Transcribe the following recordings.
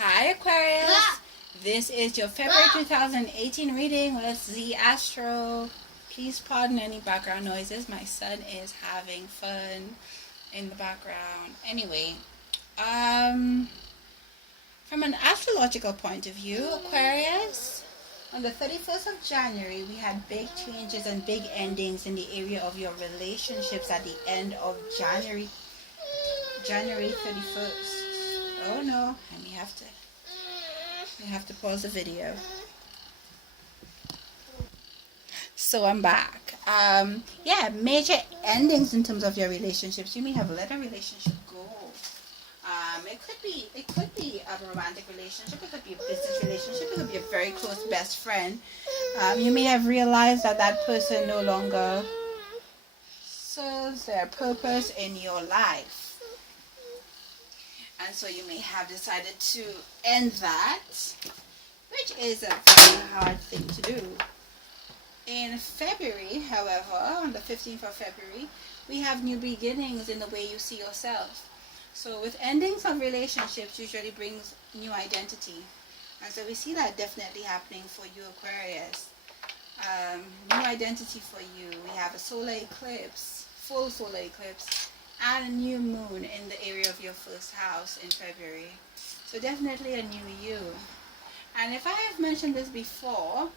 Hi Aquarius, this is your February 2018 reading with the Astro. Please pardon any background noises. My son is having fun in the background. Anyway, from an astrological point of view, Aquarius, on the 31st of January, we had big changes and big endings in the area of your relationships at the end of January 31st. Oh no, and we have to pause the video. So I'm back. Major endings in terms of your relationships. You may have let a relationship go. It could be a romantic relationship, it could be a business relationship, it could be a very close best friend. You may have realized that person no longer serves their purpose in your life. And so you may have decided to end that, which is a very hard thing to do. In February, however, on the 15th of February, we have new beginnings in the way you see yourself. So with endings of relationships usually brings new identity. And so we see that definitely happening for you, Aquarius. New identity for you. We have a solar eclipse, full solar eclipse, and a new moon in the area of your first house in February. So definitely a new you. And if I have mentioned this before,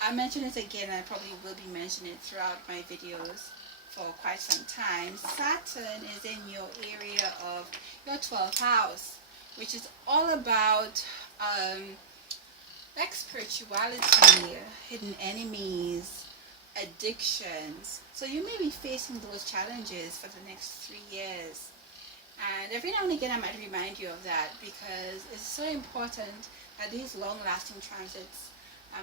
I'll mention it again. I probably will be mentioning it throughout my videos for quite some time. Saturn is in your area of your 12th house, which is all about like spirituality, hidden enemies, addictions. So you may be facing those challenges for the next 3 years, and every now and again I might remind you of that, because it's so important that these long-lasting transits,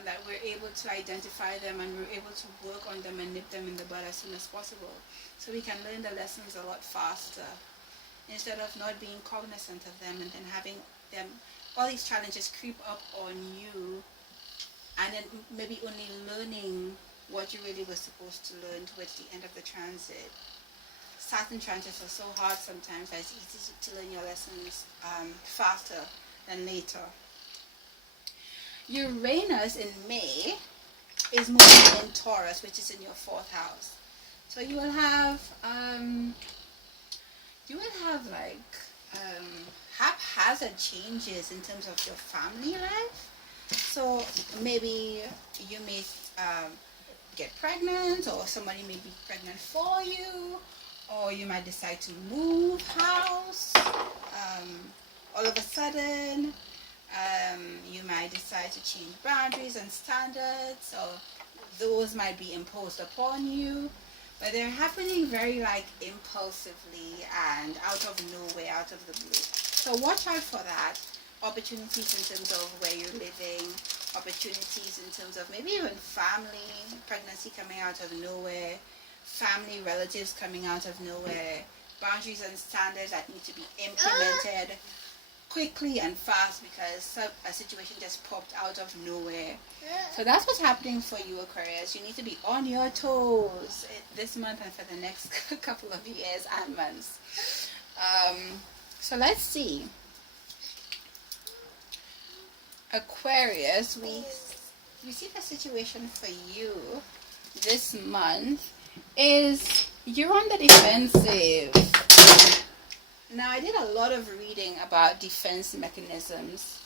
that we're able to identify them and we're able to work on them and nip them in the bud as soon as possible, so we can learn the lessons a lot faster, instead of not being cognizant of them and then having them, all these challenges creep up on you, and then maybe only learning what you really were supposed to learn towards the end of the transit. Saturn transits are so hard sometimes that it's easy to learn your lessons faster than later. Uranus in May is moving in Taurus, which is in your 4th house. So you will have haphazard changes in terms of your family life. So maybe you may get pregnant, or somebody may be pregnant for you, or you might decide to move house all of a sudden. You might decide to change boundaries and standards, so those might be imposed upon you, but they're happening very impulsively and out of nowhere, out of the blue. So watch out for that. Opportunities in terms of where you're living, opportunities in terms of maybe even family, pregnancy coming out of nowhere, family relatives coming out of nowhere, boundaries and standards that need to be implemented quickly and fast because a situation just popped out of nowhere. So that's what's happening for you, Aquarius. You need to be on your toes this month and for the next couple of years and months. So let's see. Aquarius, we see the situation for you this month is you're on the defensive. Now, I did a lot of reading about defense mechanisms,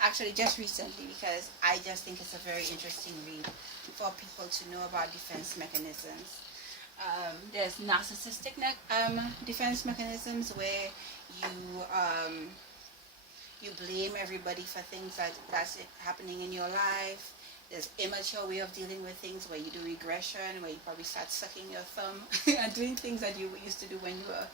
actually just recently, because I just think it's a very interesting read for people to know about defense mechanisms. There's narcissistic defense mechanisms where you blame everybody for things that's happening in your life. There's immature way of dealing with things where you do regression, where you probably start sucking your thumb and doing things that you used to do when you were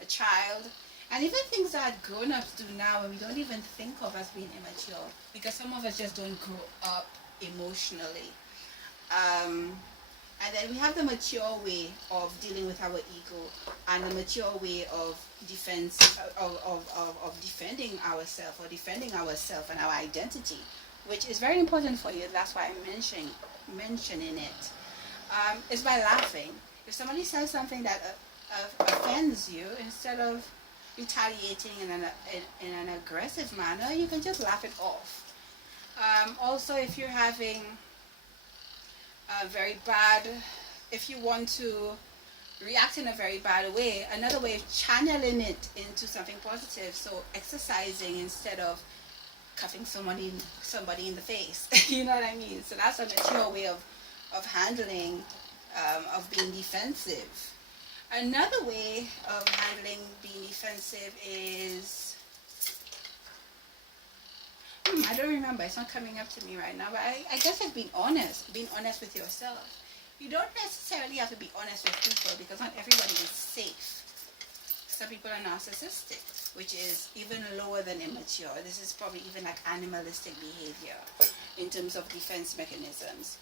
a child, and even things that grown-ups do now and we don't even think of as being immature, because some of us just don't grow up emotionally. And then we have the mature way of dealing with our ego, and the mature way of defense, of defending ourselves, or defending ourselves and our identity, which is very important for you. That's why I'm mentioning it. It's by laughing. If somebody says something that offends you, instead of retaliating in an aggressive manner, you can just laugh it off. Also, if you're having a very bad, if you want to react in a very bad way, another way of channeling it into something positive, so exercising instead of cuffing somebody in the face. You know what I mean? So that's a mature way of handling, of being defensive. Another way of handling being defensive is, I don't remember, it's not coming up to me right now, but I guess it's being honest with yourself. You don't necessarily have to be honest with people, because not everybody is safe. Some people are narcissistic, which is even lower than immature. This is probably even like animalistic behavior in terms of defense mechanisms.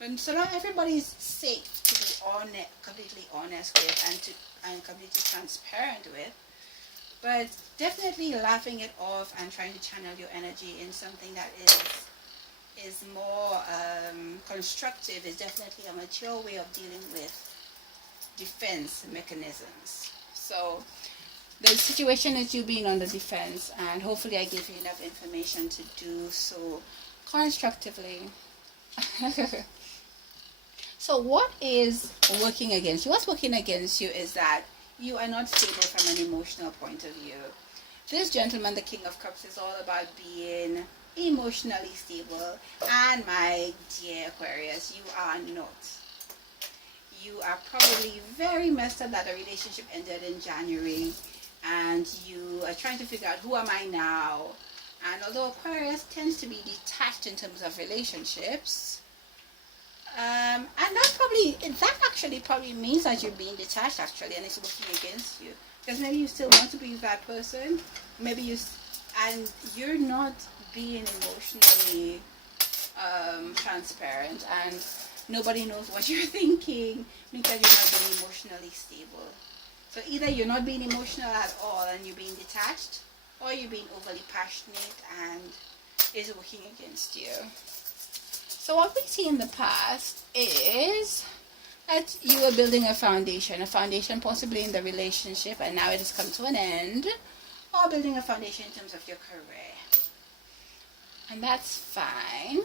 And so not everybody is safe to be completely honest with and completely transparent with. But definitely laughing it off and trying to channel your energy in something that is more constructive is definitely a mature way of dealing with defense mechanisms. So the situation is you being on the defense, and hopefully I gave you enough information to do so constructively. So what is working against you? What's working against you is that you are not stable from an emotional point of view. This gentleman, the King of Cups, is all about being emotionally stable, and my dear Aquarius, you are not. You are probably very messed up that a relationship ended in January, and you are trying to figure out, who am I now? And although Aquarius tends to be detached in terms of relationships, and that actually probably means that you're being detached actually, and it's working against you, because maybe you still want to be with that person, maybe you're not being emotionally transparent, and nobody knows what you're thinking because you're not being emotionally stable. So either you're not being emotional at all and you're being detached, or you're being overly passionate and it's working against you. So what we see in the past is that you were building a foundation possibly in the relationship, and now it has come to an end, or building a foundation in terms of your career. And that's fine.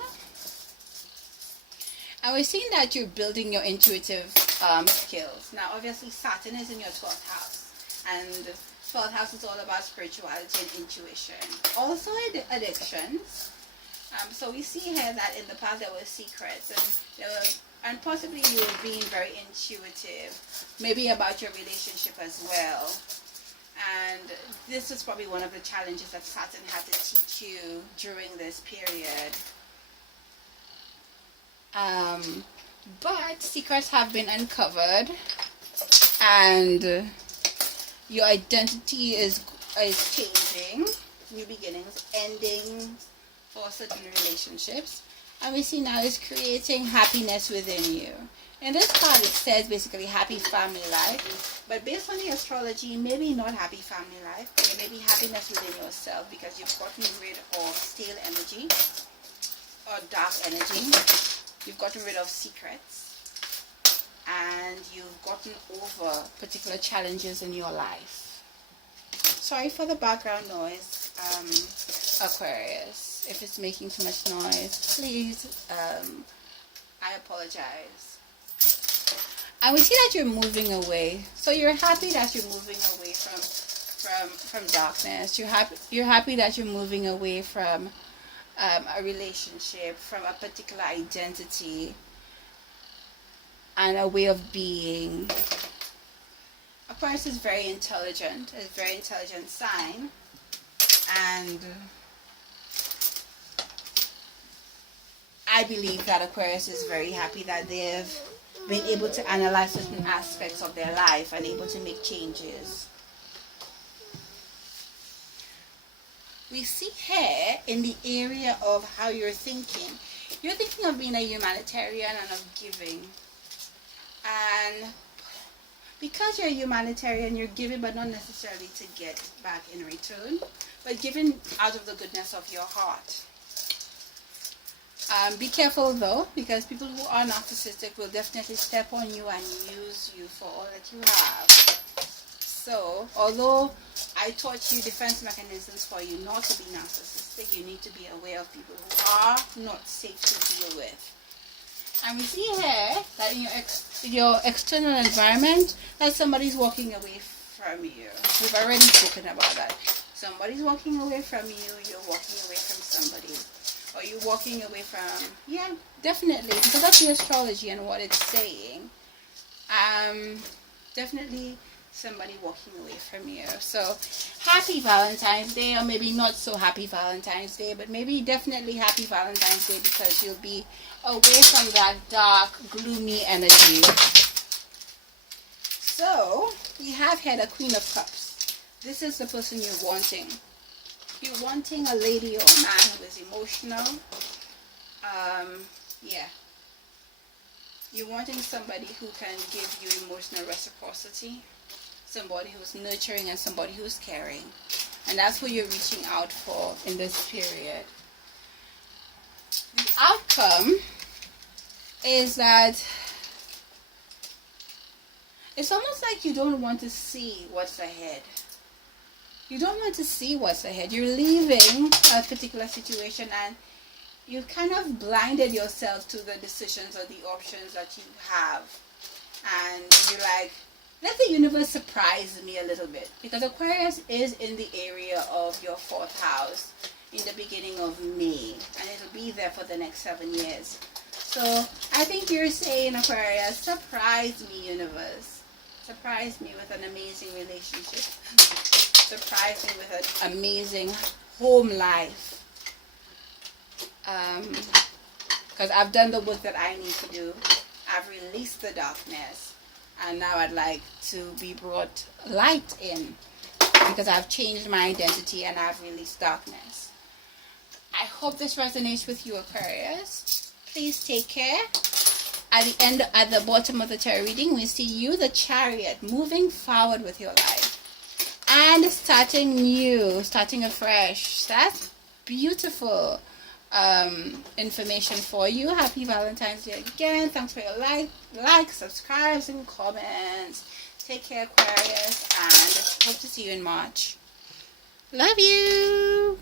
And we're seeing that you're building your intuitive skills. Now, obviously, Saturn is in your 12th house. And 12th house is all about spirituality and intuition. Also, addictions. So we see here that in the past there were secrets, and possibly you were being very intuitive, maybe about your relationship as well. And this is probably one of the challenges that Saturn had to teach you during this period. But secrets have been uncovered, and your identity is changing, new beginnings, ending for certain relationships, and we see now is creating happiness within you. In this card, it says basically happy family life, but based on the astrology, maybe not happy family life, but it may be happiness within yourself, because you've gotten rid of stale energy or dark energy, you've gotten rid of secrets, and you've gotten over particular challenges in your life. Sorry for the background noise, Aquarius. If it's making too much noise, please, I apologize. And we see that you're moving away. So you're happy that you're moving away from darkness. You're happy that you're moving away from a relationship, from a particular identity and a way of being. Aquarius is very intelligent, a very intelligent sign, and I believe that Aquarius is very happy that they've been able to analyze certain aspects of their life and able to make changes. We see here in the area of how you're thinking of being a humanitarian and of giving. And because you're a humanitarian, you're giving, but not necessarily to get back in return, but giving out of the goodness of your heart. Be careful though, because people who are narcissistic will definitely step on you and use you for all that you have. So, although I taught you defense mechanisms for you not to be narcissistic, you need to be aware of people who are not safe to deal with. And we see here that in your external environment, that somebody's walking away from you. We've already spoken about that. Somebody's walking away from you, you're walking away from somebody. Or you're walking away from, yeah, definitely, because that's the astrology and what it's saying. Definitely somebody walking away from you. So happy Valentine's Day, or maybe not so happy Valentine's Day, but maybe definitely happy Valentine's Day, because you'll be away from that dark, gloomy energy. So we have here the Queen of Cups. This is the person you're wanting. You're wanting a lady or a man who is emotional. Yeah. You're wanting somebody who can give you emotional reciprocity. Somebody who's nurturing and somebody who's caring. And that's who you're reaching out for in this period. The outcome is that it's almost like you don't want to see what's ahead. You don't want to see what's ahead. You're leaving a particular situation and you've kind of blinded yourself to the decisions or the options that you have. And you're like, let the universe surprise me a little bit. Because Aquarius is in the area of your 4th house in the beginning of May. And it'll be there for the next 7 years. So I think you're saying, Aquarius, surprise me, universe. Surprise me with an amazing relationship. Surprise me with an amazing home life. Because I've done the work that I need to do. I've released the darkness. And now I'd like to be brought light in. Because I've changed my identity and I've released darkness. I hope this resonates with you, Aquarius. Please take care. At the bottom of the tarot reading, we see you, the Chariot, moving forward with your life. And starting new, starting afresh. That's beautiful information for you. Happy Valentine's Day again. Thanks for your like, subscribes, and comments. Take care, Aquarius, and hope to see you in March. Love you.